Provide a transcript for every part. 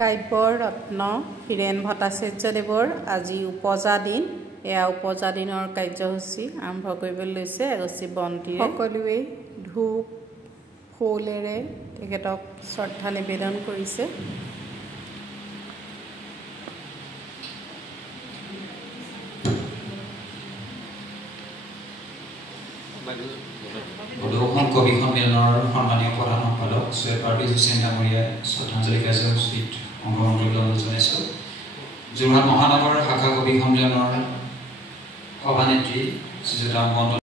কাব্যৰ ৰত্ন হীৰেণ ভট্টাচাৰ্যদেৱৰ আজি উপজা দিন। এয়া উপজা দিনৰ কাৰ্যসূচী আৰম্ভ কৰিবলৈ লৈছে এগছি বন্তিৰে। সকলোৱে ধূপ ফুলেৰে তেখেতক শ্ৰদ্ধা নিবেদন কৰিছে। প্ৰদৰ্শন কবি সন্মিলনৰ সন্মানীয় প্ৰধান সম্পাদক চৈয়দ পাৰ্ভেজ হুছেইন ডাঙৰীয়াই শ্ৰদ্ধাঞ্জলি কাৰ্যসূচীত অংশগ্ৰহণ কৰিবলৈ জনাইছোঁ। যোৰহাট মহানগৰ শাখা কবি সন্মিলনৰ সভানেত্ৰী শ্ৰীযুতা মণ্ডল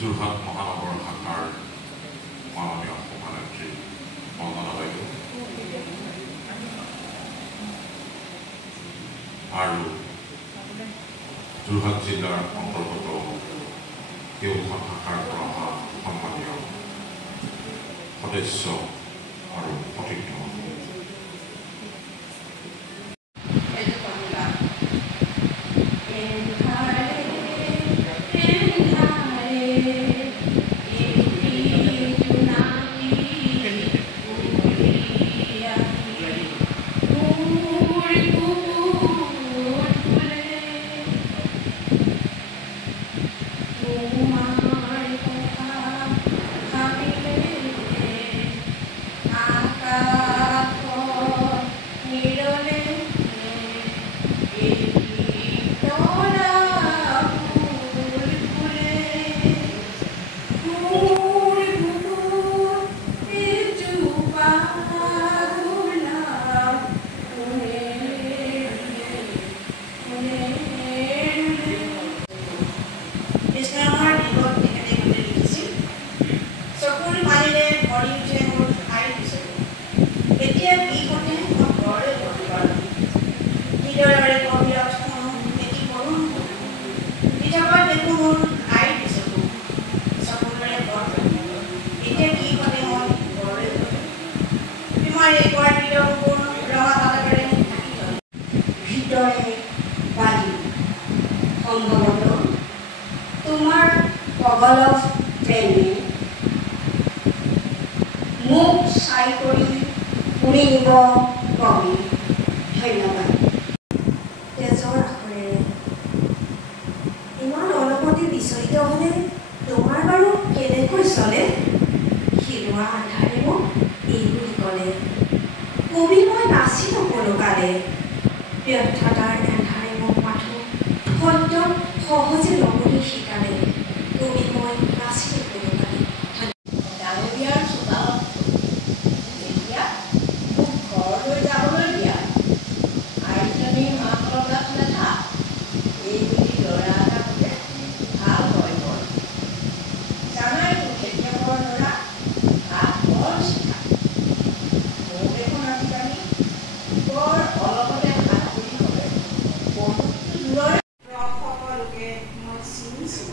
যোৰহাট মহানগৰ শাখাৰ মাননীয় সভানেত্ৰী বন্দনা বাইদেউ আৰু যোৰহাট জিলাৰ অন্তৰ্গত কেওঘাট শাখাৰ পৰা অহা সন্মানীয় সদস্য আৰু সতীৰ্থ তোমাৰ পগলভ প্ৰেমে মোক চাই কৰি উৰি নিব কবি। ধন্যবাদ। তেজৰ আখৰেৰে ইমান অনুমতি বিচৰিত হ'লে তোমাৰ বাৰু কেনেকৈ চলে? শিৰোৱা আধাৰে মোক এই বুলি ক'লে, কবি মই নাচি নকৰো কালে। ব্যৰ্থতাৰ এন্ধাৰে মোক মাথো সত্য সহজে ল'বলৈ শিকালে, কবি মই নাচি নকৰো কালে। ডাঙৰীয়াৰ চোতালত এতিয়া মোক ঘৰলৈ যাবলৈ দিয়া। আইজনীৰ মাকৰ গাত নেথা, এই বুলি ল'ৰা এটা বোলে ভাল হয় বৰ। জানাইতো খেতিয়কৰ ল'ৰা ভাত বৰ চিঠা। মোক দেখোন আজিকালি বৰ অলপতে ভাত কৰি নলয়, বহুতো দূৰৰে সকলোকে মই চিনিছোঁ,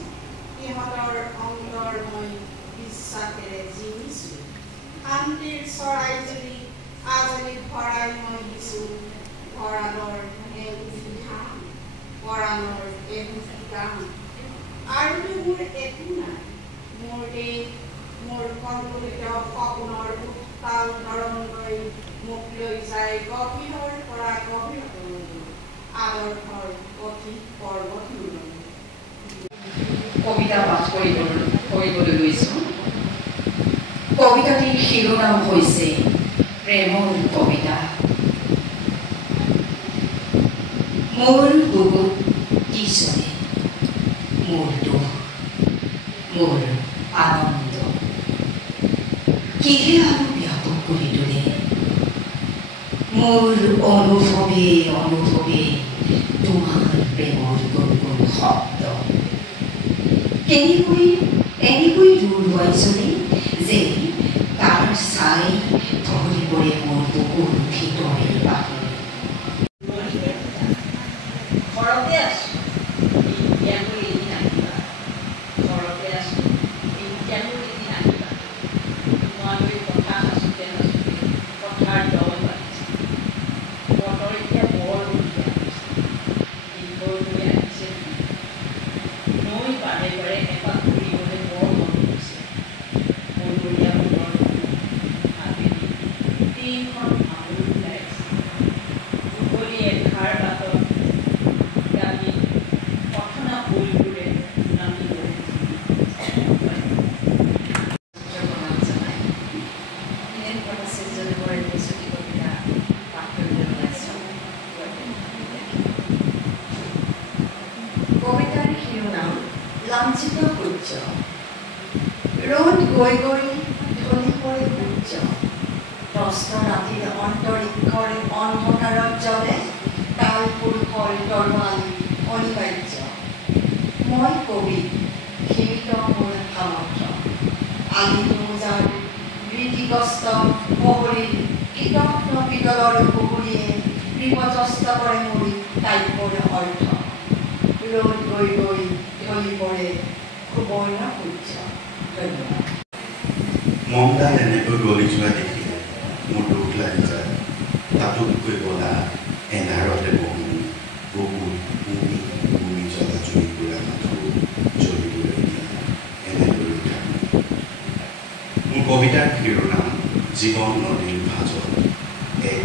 সিহঁতৰ অন্তৰ মই বিশ্বাসেৰে জিনিছোঁ। শান্তিৰ চৰাইজনী আজলি ভৰাই মই দিছোঁ, ভঁৰালৰ এমুঠি ধান, পৰাণৰ এমুঠি দান। আৰু মোৰ একো নাই, মোৰ কণ্টলিত সপোনৰ উত্তাল তৰংগই মোক লৈ যায় গভীৰৰ পৰা গভীৰতলৈ, আদৰ্শৰ অধিক পৰ্বতলৈ। কবিতা পাঠ কৰিবলৈ লৈছোঁ। কবিতাটিৰ শিৰোনাম হৈছে প্ৰেমৰ কবিতা। মোৰ বুকুত কি চলে, মোৰ দুখ, মোৰ আনন্দ, কিহে আৰু ব্যাপক কৰি তোলে। মোৰ অনুভৱে অনুভৱে তোমাৰ প্ৰেমৰ গুণগুণ শব্দ। এনেকৈ দূৰ হোৱাইজনী যে তাৰ চাই ভৰি পৰে মোৰ বুকুৰ ভিতৰে বাহিৰে। ঘৰতে আছোঁ, এতিয়ালৈ এদিন আহিবা। ঘৰতে আছোঁ, এতিয়ালৈ এদিন আহিবা। তোমালৈ কথা সাঁচোতে সাঁচোতে কথাৰ দল বাঢ়িছে। বতৰ এতিয়া বৰ উলিয়াই আহিছে, দীঘল হৈ আহিছে। নৈ পাৰে পাৰে এপাক লাঞ্ছিত সূৰ্য ৰ'দ গৈ গৈ ঢলি পৰে সূৰ্য প্ৰস্ত ৰাতিৰ অন্তৰীক্ষৰ অন্ধকাৰত জ্বলে কাল পুৰুষৰ তৰোৱালী অনিবাৰ্য মই কবি সীমিত মোৰ সামৰ্থ্য আদিটো যাৰ ঋতিগ্ৰস্ত মহৰীৰ কীটগ্ন পিতলৰ পুখুৰীয়ে বিপৰ্যস্ত কৰে মোৰ কাব্যৰ অৰ্থ ৰ'দ গৈ গৈ ঢলি পৰে সুবৰ্ণ সূৰ্য ধন্যবাদ মমতাই এনেকৈ গলি যোৱা দেখিলে মোৰ দুখ লাগি যায় তাতোতকৈ গলা এন্ধাৰতে বহি বুকুত উমি উমি জ্বলা জুই বুঢ়া মাথো জ্বলিবলৈ দিয়া এনেদৰে থাকোঁ মোৰ কবিতাৰ শিৰোনাম জীৱন নদীৰ ভাজত এক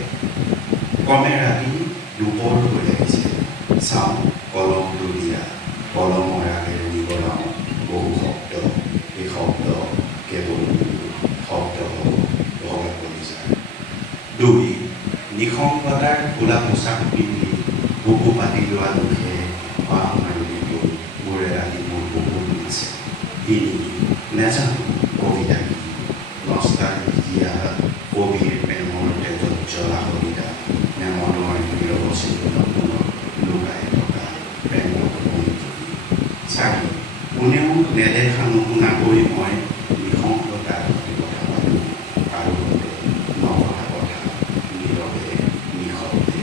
কমে ৰাতি ৰূপৰ হৈ আহিছে চাওঁ কলম দুলীয়া কলমৰ আগেৰে নিবৰাওঁ বহু শব্দ এই শব্দ কেৱল শব্দ হ'ব ভগা পৰি যায় দুই নিসংগতাৰ খোলা পোচাক পিন্ধি বুকু পাতি লোৱা লোকে পাম আৰু গৈ মোৰে ৰাতি মোৰ বহুত আছে তিনি নেজানো কবিতা কি নষ্টাৰ দিয়া কবিৰ প্ৰেমৰ তেজত জ্বলা কবিতা নে মনৰ নিৰৱচিন্ন মনত লুকাই থকা প্ৰেমৰ চাৰি কোনেও নেদেখা নুশুনাকৈ মই নিসংগতাৰ কথা পাতোঁ আৰু নকথা কথা নীৰৱে নিশব্দে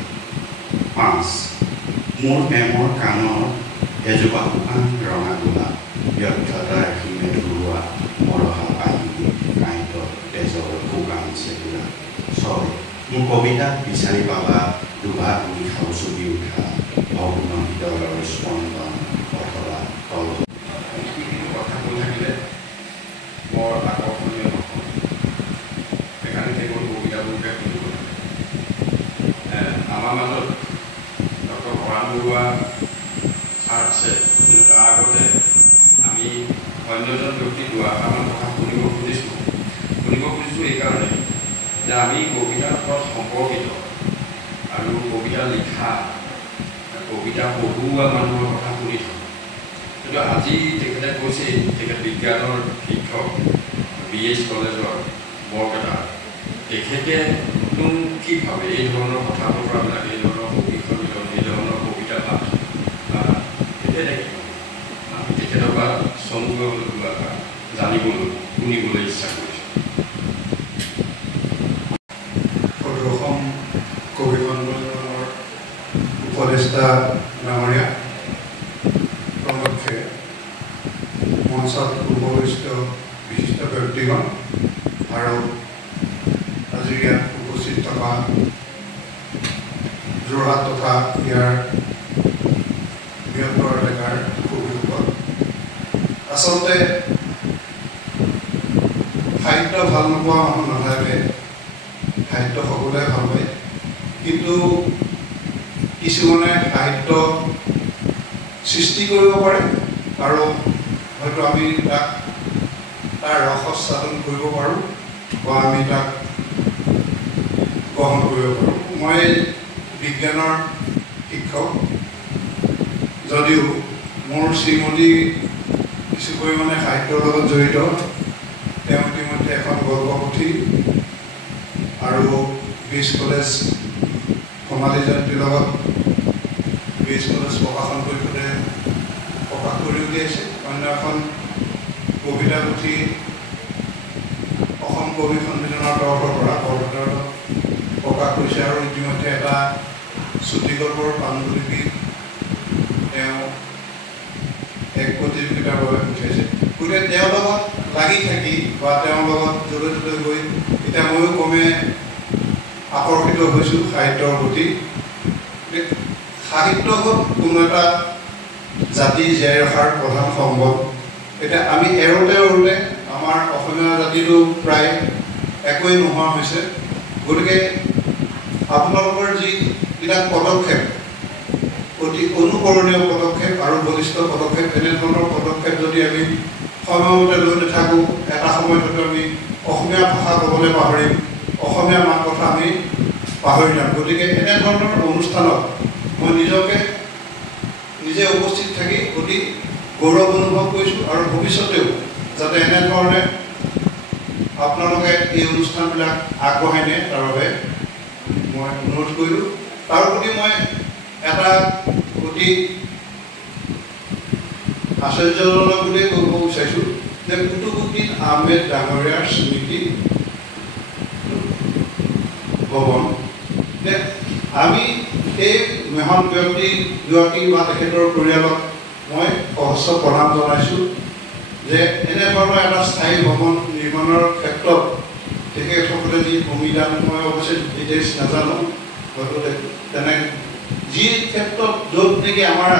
পাঁচ মোৰ প্ৰেমৰ কাণৰ এজোপা শুকান ৰঙা গোলাপ ব্যৰ্থতাৰ সীমে ধুৰুৱা মৰহা পাহি কাঁইটত তেজৰ শুকান চেগুৰা ছয় মোৰ কবিতাত বিচাৰি পাবা দুভাগ নিশাও চুবি উঠা ভগ্ন হৃদয়ৰ স্পন্দন অথবা কল কথা কৈ থাকিলে বৰ আকৰ্ষণীয় নহয় সেইকাৰণে সেইবোৰ কবিতাবোৰকে শুনিব লাগে আমাৰ মাজত ডক্টৰ পৰাণ বৰুৱা ছাৰ আছে কিন্তু তাৰ আগতে আমি অন্যজন ব্যক্তি দুআষাৰমান কথা শুনিব খুজিছোঁ এইকাৰণে যে আমি কবিতাৰ ওপৰত সম্পৰ্কিত আৰু কবিতা লিখা কবিতা পঢ়ুৱা মানুহৰ কথা শুনি থাকোঁ কিন্তু আজি তেখেতে কৈছে তেখেত বিজ্ঞানৰ শিক্ষক BH কলেজৰ বৰপেটা তেখেতে নতুনকিভাৱে এই ধৰণৰ কথা বতৰাবিলাক এই ধৰণৰ প্ৰশিক্ষণ এই ধৰণৰ কবিতা পাঠ তেখেতে আমি তেখেতৰ পৰা চমু জানিবলৈ শুনিবলৈ ইচ্ছা কৰিছোঁ অসম কবি সন্মিলনৰ উপদেষ্টা ডাঙৰীয়া প্ৰমুখ্যে মঞ্চত উপবিষ্ট বিশিষ্ট ব্যক্তিগণ আৰু আজি ইয়াত উপস্থিত থকা যোৰহাট তথা ইয়াৰ বৃহত্তৰ এলেকাৰ কবিসকল আচলতে সাহিত্য ভাল নোপোৱা মানুহ নাথাকে সাহিত্য সকলোৱে ভাল পায় কিন্তু কিছুমানে সাহিত্য সৃষ্টি কৰিব পাৰে আৰু হয়তো আমি তাক তাৰ ৰসস্বাদন কৰিব পাৰোঁ বা আমি তাক গ্ৰহণ কৰিব পাৰোঁ মই বিজ্ঞানৰ শিক্ষক যদিও মোৰ শ্ৰীমতী কিছু পৰিমাণে সাহিত্যৰ লগত জড়িত তেওঁ ইতিমধ্যে এখন গল্পপুথি আৰু BH কলেজ সোণালী জয়ন্তীৰ লগত BH কলেজ প্ৰকাশন পৰিষদে প্ৰকাশ কৰি উলিয়াইছে অন্য এখন কবিতা পুথি অসম কবি সন্মিলনৰ তৰফৰ পৰা বৰপেটাৰ প্ৰকাশ কৰিছে আৰু ইতিমধ্যে এটা চুটিগল্পৰ পাণ্ডুলিপি তেওঁ এক প্ৰতিযোগিতাৰ বাবে পঠিয়াইছে গতিকে তেওঁৰ লগত লাগি থাকি বা তেওঁৰ লগত য'তে ত'তে গৈ এতিয়া ময়ো কমে আকৰ্ষিত হৈছোঁ সাহিত্যৰ প্ৰতি সাহিত্য হ'ল কোনো এটা জাতি জীয়াই ৰখাৰ প্ৰধান সম্বল এতিয়া আমি এৰোতে আমাৰ অসমীয়া জাতিটো প্ৰায় একোৱেই নোহোৱা হৈছে গতিকে আপোনালোকৰ যিবিলাক পদক্ষেপ অতি অনুকৰণীয় পদক্ষেপ আৰু বলিষ্ঠ পদক্ষেপ এনেধৰণৰ পদক্ষেপ যদি আমি সময়মতে লৈ নাথাকোঁ এটা সময়ত আমি অসমীয়া ভাষা ক'বলৈ পাহৰিম অসমীয়া মাত কথা আমি পাহৰি যাম গতিকে এনেধৰণৰ অনুষ্ঠানত মই নিজে উপস্থিত থাকি অতি গৌৰৱ অনুভৱ কৰিছোঁ আৰু ভৱিষ্যতেও যাতে এনেধৰণে আপোনালোকে এই অনুষ্ঠানবিলাক আগবঢ়াই নিয়ে তাৰ বাবে মই অনুৰোধ কৰিলোঁ। তাৰ প্ৰতি মই এটা অতি আশ্চৰ্যজনক বুলিয়েই ক'ব বিচাৰিছোঁ যে কুতুবুদ্দিন আহমেদ ডাঙৰীয়াৰ স্মৃতি ভৱন যে আমি এই মহান ব্যক্তি বা তেখেতৰ পৰিয়ালক মই সহস্ৰ প্ৰণাম জনাইছোঁ যে এনেধৰণৰ এটা স্থায়ী ভৱন নিৰ্মাণৰ ক্ষেত্ৰত তেখেতসকলে যি ভূমিদান মই অৱশ্যে ডিটেইলছ নাজানো হয়তো তেনে যি ক্ষেত্ৰত য'ত নেকি আমাৰ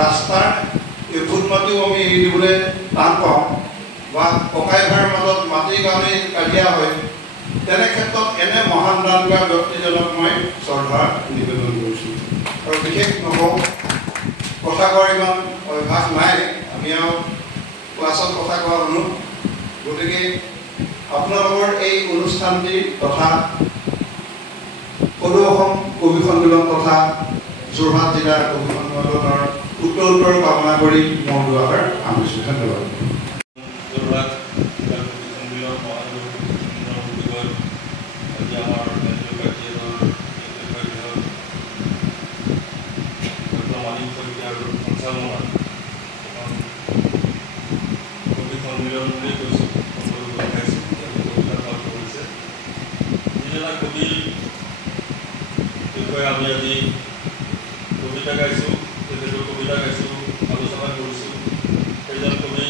ৰাস্তাৰ এফুট মাটিও আমি এৰি দিবলৈ টান পাওঁ বা ককাই ভাইৰ মাজত মাটিৰ কাৰণে কাজিয়া হয় তেনে ক্ষেত্ৰত এনে মহান দান কৰা ব্যক্তিজনক মই শ্ৰদ্ধা নিবেদন কৰিছোঁ। আৰু বিশেষ নকওঁ কথা কোৱাৰ ইমান অভ্যাস নাই আমি আৰু ক্লাছত কথা কোৱা শুনো গতিকে আপোনালোকৰ এই অনুষ্ঠানটিৰ তথা সদৌ অসম কবি সন্মিলন তথা যোৰহাট জিলাৰ কবি সন্মিলনৰ উত্তৰ কামনা কৰি মোৰ দুআষাৰ সামৰিছোঁ। ধন্যবাদ। যোৰহাট জিলাৰ কবি সন্মিলন মহানগৰ আজি আমাৰ ৰাজ্য কাৰ্যালয়ৰ মালিক শইকীয়াৰ সঞ্চালনাত কবি সন্মিলন বুলিয়েই কৈছোঁ সকলো দেখাইছোঁ কবিতা পাঠ কৰিছে যিবিলাক কবিৰ বিষয়ে আমি আজি কবিতা গাইছোঁ তেখেতৰ কবিতা গাইছোঁ আলোচনা কৰিছোঁ। সেইজন কবি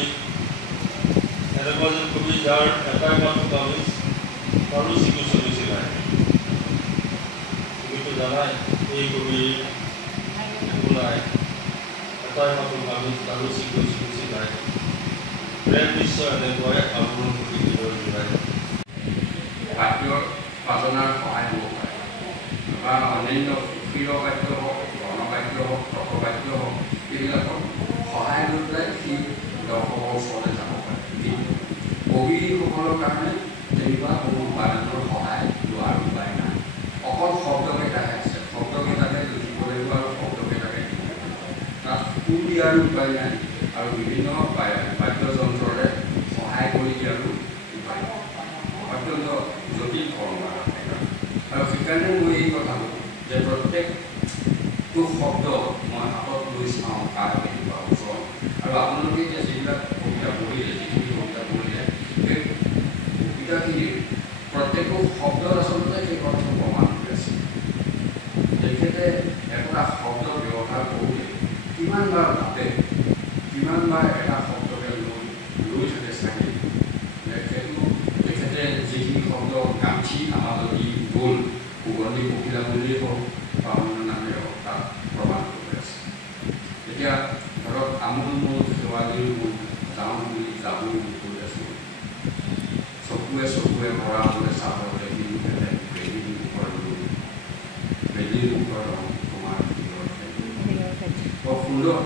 এনেকুৱা এজন কবি যাৰ এটাই মাত্ৰ কামিজ তাৰো চিগু চলিছিল তুমিতো জানাই এই কবিৰ একো নাই এটাই মাত্ৰ কামিজ তাৰো চিগু চলিছিল নাই প্ৰেম নিশ্চয় এনেকুৱাই আৱৰণ কৰি যোগায় বাদ্যৰ বাজনাৰ সহায় হ'ব পাৰে বা অন্যান্য সুশীল বাদ্য হওক গণবাদ্য হওক ৰসবাদ্য হওক এইবিলাকৰ সহায় লৈ পেলাই সি দৰ্শকৰ ওচৰলৈ যাব পাৰে। কিন্তু কবিসকলৰ কাৰণে তেনেকুৱা কোনো বাদ্যৰ সহায় লোৱাৰ উপায় নাই। অকল শব্দকেইটাহে আছে, শব্দকেইটাকে লিখিব লাগিব আৰু শব্দকেইটাকে তাত সুৰ দিয়াৰ উপায় নাই আৰু বিভিন্ন বাদ্যযন্ত্ৰৰে সহায় কৰি দিয়াৰো উপায় অত্যন্ত জটিল ধৰণৰ আৰু সেইকাৰণে মই এই কথাটো যে প্ৰত্যেকটো শব্দ মই হাতত লৈ চাওঁ কাৰ কেনেকুৱা ওচৰত আৰু আপোনালোকে এতিয়া যিবিলাক কবিতা পঢ়িলে যিখিনি কবিতা পঢ়িলে সেই কবিতাখিনিৰ প্ৰত্যেকটো শব্দত আচলতে সেই কথাটো প্ৰমাণ হৈ আছে। তেখেতে এটা শব্দ ব্যৱহাৰ কৰোঁতে কিমানবাৰ ভাবে কিমানবাৰ এটা শব্দকে লৈ থাকে চাগে সেইটো তেখেতে যিখিনি শব্দ কাঞ্চি আমাৰ যদি গ'ল সুগন্ধি পখিলা বুলিয়েই হওক বা অন্য নামেই হওক তাত প্ৰমাণ কৰি আছে। এতিয়া ধৰক আমোল মূল শেৱালিৰ মূল যাওঁ বুলি যাবলৈ কৰি আছোঁ চকুৱে চকুৱে ভৰা হ'লে চাহৰ বেলিৰ মুখৰ বেলিৰ মুখৰ ৰং তোমাৰ বৰ সুন্দৰ।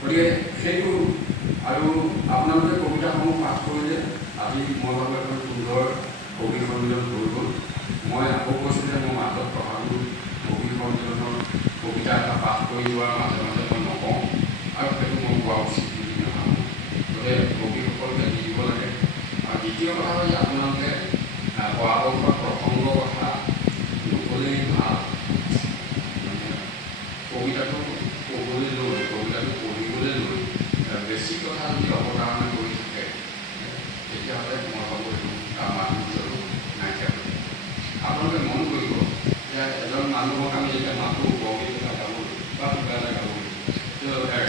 গতিকে সেইটো আৰু আপোনালোকে কবিতাসমূহ পাঠ কৰিলে আজি মই ভাবোঁ এখন সুন্দৰ কবি সন্মিলন হৈ গ'ল। মই আকৌ কৈছোঁ যে মই মাজত কথাটো কবি সন্মিলনৰ কবিতা এটা পাঠ কৰি যোৱাৰ মাজে মাজে মই নকওঁ আৰু সেইটো মই কোৱা উচিত বুলি নাভাবোঁ। গতিকে কবিসকলকে দি দিব লাগে। আৰু দ্বিতীয় কথা হ'ল যে আপোনালোকে পৰামৰ্শ প্ৰসংগ কথা নক'লেই ভাল। মানে কবিতাটো ক'বলৈ লৈ কবিতাটো পঢ়িবলৈ লৈ বেছি কথা যদি অৱতাৰণা কৰি থাকে তেতিয়াহ'লে মই ভাবোঁ এইটো তাৰ মাধুৰ্যটো নাইকিয়া হৈ যায়। আপোনালোকে মন কৰিব যে এজন মানুহক আমি যেতিয়া মাতোঁ বৰগীত এটা গাবলৈ বা কিবা এটা গাবলৈ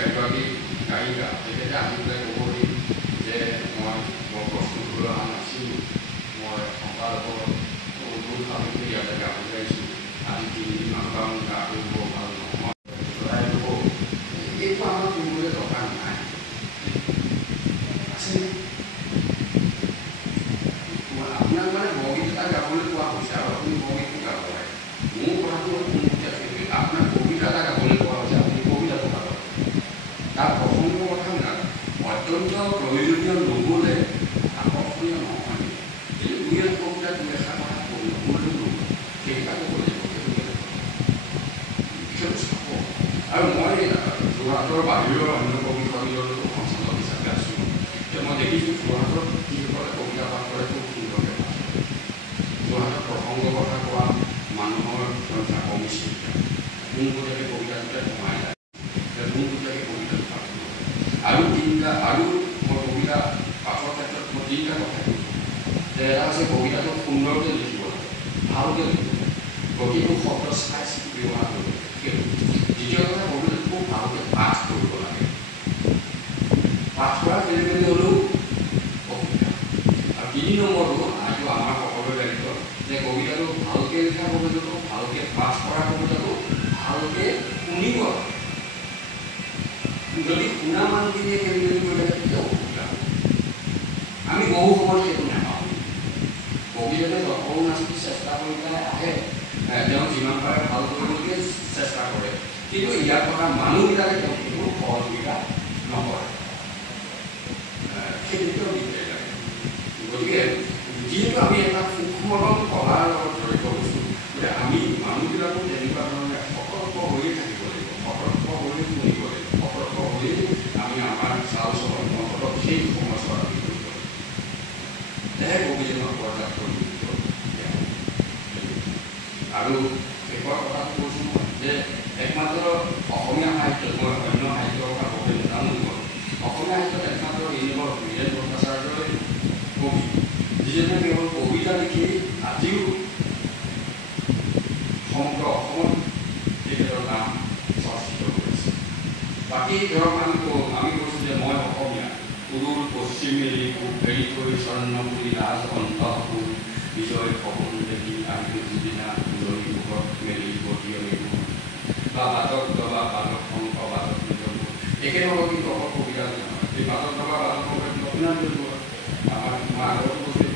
এগৰাকী গায়িকা তেখেতে আমি পেলাই ক'ব দিম যে মই বৰ প্ৰস্তুত হৈ অহা নাছিলোঁ, মই সম্পাদকৰ অনুৰোধ সামগ্ৰী ইয়াতে গাবলৈ গাইছোঁ, আজি 3 দিন নাগাওঁ গাটো বৰ ভাল নহয় এইটো আমাৰ কৰিবলৈ দৰকাৰ নাই। আপোনাক মানে বৰগীত এটা গাবলৈ কোৱা হৈছে আৰু আপুনি বৰগীতটো গাব লাগে। মোৰ কথাটো কোনমতে আছে আপোনাক কবিতা এটা গাবলৈ কোৱা হৈছে আপুনি কবিতাটো গাব লাগে। তাৰ প্ৰসংগ কথাবিলাক অত্যন্ত প্ৰয়োজনীয় নগ'লে আকৰ্ষণীয় নহয়। যদি দুই এটা কবিতা দুই এষাৰ কথা নগ'লেও নহ'ব সেইকেইটা ক'ব লাগিব সেইটো চাব। আৰু মই যোৰহাটৰ বাহিৰৰ অন্য কবি সন্মিলনতো দেখিছোঁ যোৰহাটত যিসকলে কবিতা পাঠ কৰে খুব সুন্দৰকৈ পাঠ কৰে। যোৰহাটত প্ৰসংগৰ কথা কোৱা মানুহৰ সংখ্যা কমিছে। পোনপটীয়াকৈ কবিতাটোতে সোমাই যায়, পোনপটীয়াকৈ কবিতাটো পাঠ কৰে। আৰু মই কবিতা পাঠৰ ক্ষেত্ৰত মই তিনিটা কথা কৈছোঁ যে এটা হৈছে কবিতাটো সুন্দৰকৈ লিখিব লাগে, ভালকৈ লিখিব লাগে, প্ৰতিটো শব্দ চাই চিতি ব্যৱহাৰ কৰিব লাগে। দ্বিতীয় কথা, কবিতাটো খুব ভালকৈ পাঠ কৰিব লাগে। পাঠ কৰা খেলিমেলি হ'লেও অসুবিধা। আৰু 3 নম্বৰটো এইটো আমাৰ সকলোৰে দায়িত্ব যে কবিতাটো ভালকৈ লিখা কবিতাটো, ভালকৈ পাঠ কৰা কবিতাটো ভালকৈ শুনিব। যদি শুনা মানুহখিনিয়ে খেলিমেলি কৰি থাকে তেতিয়া অসুবিধা হ'ব। আমি বহু সময়ত সেইটো নাপাওঁ। কবিতাটোৱে যতন নাচি চেষ্টা কৰি পেলাই আহে, তেওঁ যিমান পাৰে ভাল কৰিবলৈকে চেষ্টা কৰে, কিন্তু ইয়াত থকা মানুহবিলাকে তেওঁক কোনো সহযোগিতা নকৰে। সেইটোও বিচাৰি লাগে। গতিকে যিহেতু আমি এটা সূক্ষ্মতম কলাৰ লগত জড়িত হৈছোঁ, গতিকে আমি মানুহবিলাকো তেনেকুৱা ধৰণে সতৰ্ক হৈয়ে থাকিব লাগিব, সতৰ্ক হৈয়ে শুনিব লাগিব, সতৰ্ক হৈয়ে আমি আমাৰ চাল চলন অন্তত সেই সময়ছোৱাত আমি কৰিব লাগিব। তেহে কবিজনৰ পৰ্যাপ্ত গুৰুত্ব দিয়া হ'ব। আৰু শেষৰ কথাটো কৈছোঁ মই যে একমাত্ৰ অসমীয়া সাহিত্যত, মই অন্য সাহিত্যৰ কথা ক'বলৈ নাজানো, অসমীয়া সাহিত্যত একমাত্ৰ এনেকুৱা বীৰেন ভট্টাচাৰ্যই কবি যিজনে কেৱল কবিতা লিখি আজিও সমগ্ৰ অসমত তেখেতৰ নাম চৰ্চিত কৰিছে। বাকী ধৰক আমি কৈছোঁ যে মই অসমীয়া, উৰুৰ পশ্চিম মেলি হেৰি কৰি স্বৰ্ণপুৰী ৰাজ অন্তপুৰ বিজয় সপোন দেখি আহিলো যিদিনা উজনি মুখত মেলি গতিয়নি বা বাদক দবা বাদক শংখ বাদক নিজৰ একেলগে কিন্তু অকল কবিতা নহয়। এই বাদক দবা বাদক শংখ অভিনয় কৰিব আমাৰ আগত কৈছোঁ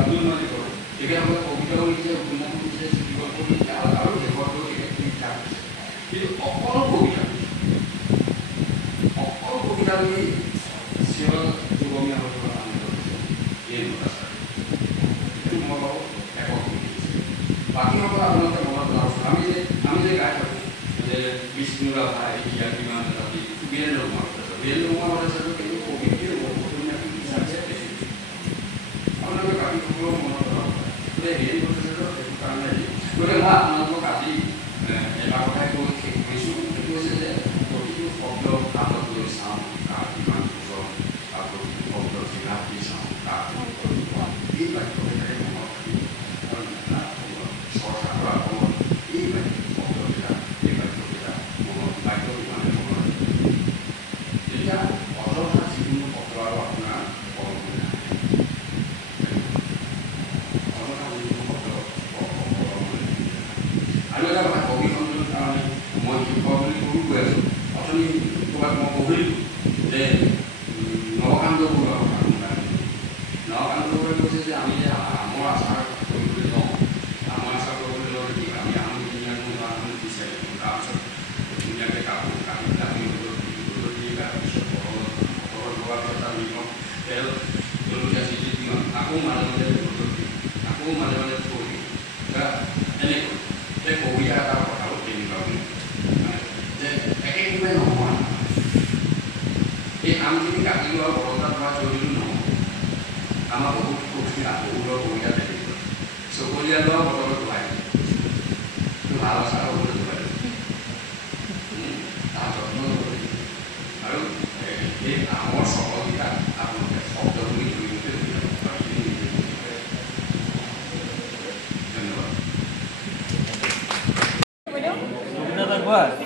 আমি উন্নতি কৰোঁ। তেখেতসকলে কবিতাও লিখিছে, উপন্যাসো লিখিছে, চুটিগল্প লিখিছে আৰু শেষতো লিখা। কিন্তু অকল কবিতা বুলি চিঞৰ যুগমীয়া হৈ থকা মানুহ হৈছে এই ভট্টাচাৰ্য। সেইটো মই বাৰু একত লিখিছে। বাকীসকলে আপোনালোকে মনত পেলাওঁচোন, আমি যে গাই থাকোঁ যে বিষ্ণুৰা ভাই ইয়াৰ কিমান জাতি, বীৰেন্দ্ৰ কুমাৰ ভট্টাচাৰ্য কিন্তু কবিতাৰ উপন্যাস হিচাপে দেখিছোঁ। আপোনালোকে বাকীসকলেও মনত পেলাওক। গতিকে বীৰেন্দ্ৰ ভট্টাচাৰ্য সেইটো কাৰণে গতিকে মই আপোনালোকক আজি এটা কথাই কৈ শেষ কৰিছোঁ, সেইটো হৈছে যে প্ৰতিটো শব্দ কালত লৈ চাওঁ কাৰ কিমান ওজন, আৰু প্ৰতিটো শব্দ জিলাত দি চাওঁ কাৰ এই বাক্যকেইটাই মনত ৰাখিব। আৰু চৰ্চা কৰাৰ সময়ত এই শব্দকেইটা, এই বাক্যকেইটা বাক্য কিমানে মনত ৰাখিব। তেতিয়া অযথা যিকোনো শব্দ আৰু আপোনাৰ কলমলৈ নাহে। অযথা যিকোনো শব্দ কলমলৈ আৰু এটা কথা কবি সন্মিলনৰ কাৰণে মই শিক্ষক বুলি কৈ আছোঁ। অথনি ক'ৰবাত মই পঢ়িলোঁ যে নৱকান্তপুৰৰ কথা কোনোবাই নৱকান্তপুৰে কৈছে যে আমি যে আমৰ আচাৰ কৰিবলৈ লওঁ, আমৰ আচাৰ কৰিবলৈ লওঁতে কি আমি আম ধুনীয়াকৈ উদাহৰণ বিচাৰি তাৰপিছত ধুনীয়াকৈ কাপোৰ কাটি আমি ৰ'দত দি তাৰপিছত বতৰত হোৱাৰ পিছত আমি নিমখ তেল জলকীয়া চিটি দিওঁ, আকৌ মাজে মাজে ৰ'দত দিওঁ, আকৌ মাজে মাজে থৈ দিওঁ। এনেকৈ যে কবিতা এটা কথাও তেনেকুৱা যে একেবাৰে নহয়। এই আমখিনি কাটি লোৱা বৰতাত হোৱা জৰুৰী নহয়। আমাৰ বহুত বহুতৰ কবিতা দেখিব চকলীয়া লোৱা বতৰত ধোৱাই ভাল আচাৰ হ'বলৈ ধোৱাই তাৰ যত্ন ল'ব লাগিব। আৰু এই আমৰ চকলকেইটা আপোনালোকে শব্দ বুলি ধৰিবলৈ উলিয়াব পাৰে। ধন্যবাদ।